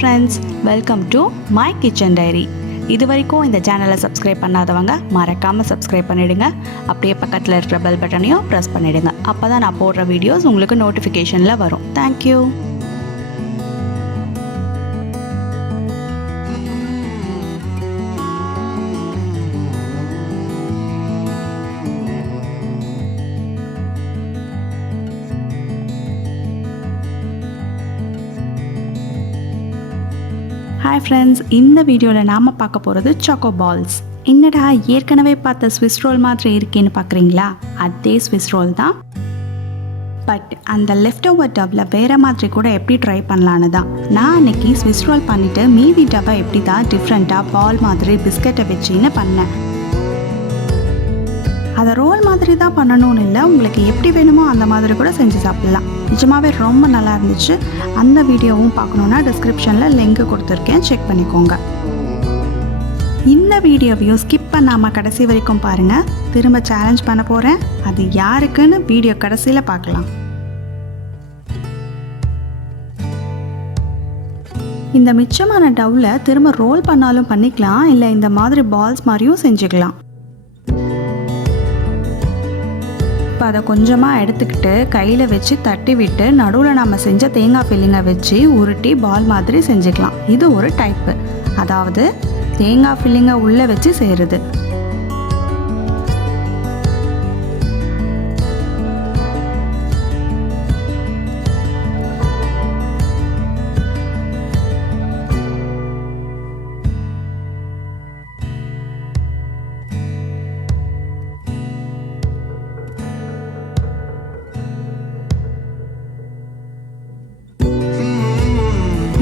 friends, welcome to my kitchen diary. இதுவரைக்கும் இந்த சேனலை சப்ஸ்கிரைப் பண்ணாதவங்க மறக்காமல் சப்ஸ்கிரைப் பண்ணிடுங்க. அப்படியே பக்கத்தில் இருக்கிற பெல் பட்டனையும் ப்ரெஸ் பண்ணிடுங்க. அப்போ தான் நான் போடுற வீடியோஸ் உங்களுக்கு நோட்டிஃபிகேஷனில் வரும். தேங்க்யூ. ஹாய் ஃப்ரெண்ட்ஸ், இந்த வீடியோவில் நாம் பார்க்க போகிறது சாக்கோ பால்ஸ். என்னடா ஏற்கனவே பார்த்த ஸ்விஸ் ரோல் மாதிரி இருக்கேன்னு பார்க்குறீங்களா? அதே ஸ்விஸ் ரோல் தான், பட் அந்த லெஃப்ட் ஓவர் டவ்வில் வேறு மாதிரி கூட எப்படி ட்ரை பண்ணலான்னு தான். நான் அன்றைக்கி ஸ்விஸ் ரோல் பண்ணிவிட்டு மீதி டப்பை எப்படி தான் டிஃப்ரெண்ட்டாக பால் மாதிரி பிஸ்கட்டை வச்சுன்னு பண்ணேன். அதை ரோல் மாதிரி தான் பண்ணணும்னு இல்லை, உங்களுக்கு எப்படி வேணுமோ அந்த மாதிரி கூட செஞ்சு சாப்பிட்லாம். நிஜமாகவே ரொம்ப நல்லா இருந்துச்சு. அந்த வீடியோவும் பார்க்கணுன்னா டிஸ்கிரிப்ஷனில் லிங்க் கொடுத்துருக்கேன், செக் பண்ணிக்கோங்க. இந்த வீடியோவையும் ஸ்கிப் பண்ணாமல் கடைசி வரைக்கும் பாருங்கள். திரும்ப சேலஞ்ச் பண்ண போகிறேன், அது யாருக்குன்னு வீடியோ கடைசியில் பார்க்கலாம். இந்த மிச்சமான டவ்வில் திரும்ப ரோல் பண்ணாலும் பண்ணிக்கலாம், இல்லை இந்த மாதிரி பால்ஸ் மாதிரியும் செஞ்சுக்கலாம். இப்போ அதை கொஞ்சமாக எடுத்துக்கிட்டு கையில் வச்சு தட்டி விட்டு நடுவில் நம்ம செஞ்ச தேங்காய் ஃபில்லிங்கை வச்சு உருட்டி பால் மாதிரி செஞ்சுக்கலாம். இது ஒரு டைப்பு, அதாவது தேங்காய் ஃபில்லிங்கை உள்ளே வச்சு செய்கிறது.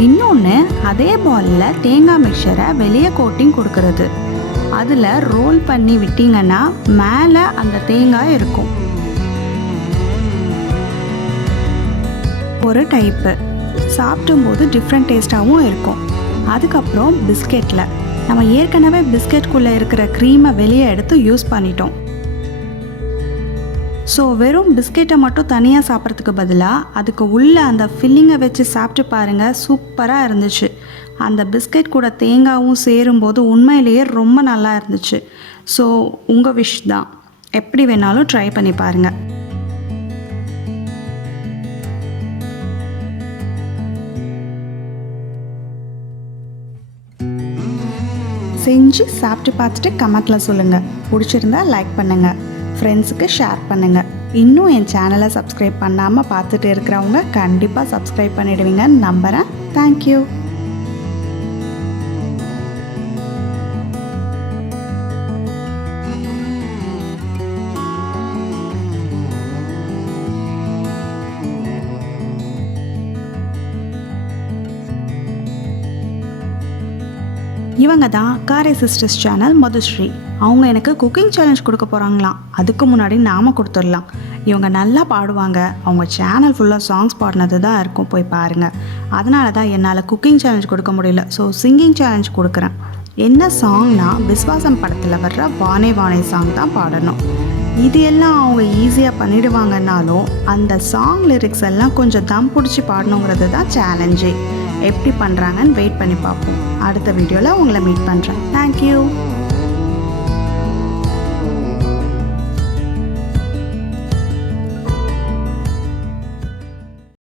இன்னொன்று, அதே பாலில் தேங்காய் மிக்சரை வெளியே கோட்டிங் கொடுக்கறது. அதில் ரோல் பண்ணி விட்டிங்கன்னா மேலே அந்த தேங்காய் இருக்கும். ஒரு டைப்பு, சாப்பிடும்போது டிஃப்ரெண்ட் டேஸ்ட்டாகவும் இருக்கும். அதுக்கப்புறம் பிஸ்கெட்டில் நம்ம ஏற்கனவே பிஸ்கெட்குள்ளே இருக்கிற க்ரீமை வெளியே எடுத்து யூஸ் பண்ணிட்டோம். ஸோ வெறும் பிஸ்கெட்டை மட்டும் தனியாக சாப்பிட்றதுக்கு பதிலாக அதுக்கு உள்ளே அந்த ஃபில்லிங்கை வச்சு சாப்பிட்டு பாருங்கள், சூப்பராக இருந்துச்சு. அந்த பிஸ்கெட் கூட தேங்காயும் சேரும்போது உண்மையிலேயே ரொம்ப நல்லா இருந்துச்சு. ஸோ உங்கள் விஷ் தான், எப்படி வேணாலும் ட்ரை பண்ணி பாருங்கள். செஞ்சு சாப்பிட்டு பார்த்துட்டு கமெண்ட்டில் சொல்லுங்கள். பிடிச்சிருந்தா லைக் பண்ணுங்கள், ஃப்ரெண்ட்ஸுக்கு ஷேர் பண்ணுங்கள். இன்னும் என் சேனலை சப்ஸ்கிரைப் பண்ணாமல் பார்த்துட்டு இருக்கிறவங்க கண்டிப்பாக சப்ஸ்கிரைப் பண்ணிடுவீங்கன்னு நம்புகிறேன். தேங்க்யூ. இவங்க தான் காரை சிஸ்டர்ஸ் சேனல் மதுஸ்ரீ. அவங்க எனக்கு குக்கிங் சேலஞ்ச் கொடுக்க போகிறாங்களாம். அதுக்கு முன்னாடி நாம் கொடுத்துடலாம். இவங்க நல்லா பாடுவாங்க. அவங்க சேனல் ஃபுல்லாக சாங்ஸ் பாடினது தான் இருக்கும், போய் பாருங்கள். அதனால தான் என்னால் குக்கிங் சேலஞ்ச் கொடுக்க முடியல. ஸோ சிங்கிங் சேலஞ்ச் கொடுக்குறேன். என்ன சாங்னா, விஸ்வாசம் படத்தில் வர்ற வானே வானே சாங் தான் பாடணும். இது எல்லாம் அவங்க ஈஸியாக பண்ணிடுவாங்கன்னாலும் அந்த சாங் லிரிக்ஸ் எல்லாம் கொஞ்சம் தம் பிடிச்சி பாடணுங்கிறது தான் சேலஞ்சே. எப்படி பண்ணுறாங்கன்னு வெயிட் பண்ணி பார்ப்போம். அடுத்த வீடியோவில் உங்களை மீட் பண்ணுறேன். தேங்க்யூ.